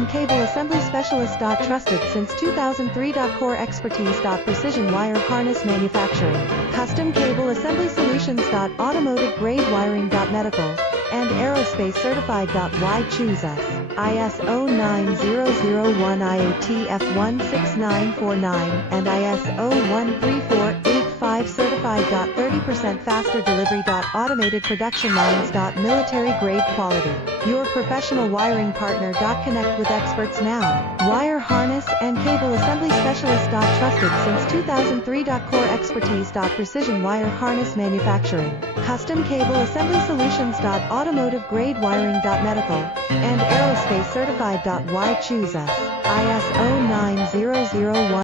and cable assembly specialist. Trusted since 2003. Core expertise. Precision wire harness manufacturing, custom cable assembly solutions. Automotive grade wiring. Medical and aerospace certified. Why choose us? ISO 9001 IATF 16949 and ISO 13485 certified. 30% faster delivery. Automated production lines. Military grade quality. Your professional wiring partner. Connect with experts now. Wire harness and cable assembly specialist. Trusted since 2003. Core expertise. Precision wire harness manufacturing, custom cable assembly solutions. Automotive grade wiring. Medical and aerospace certified. Why choose us? ISO 9001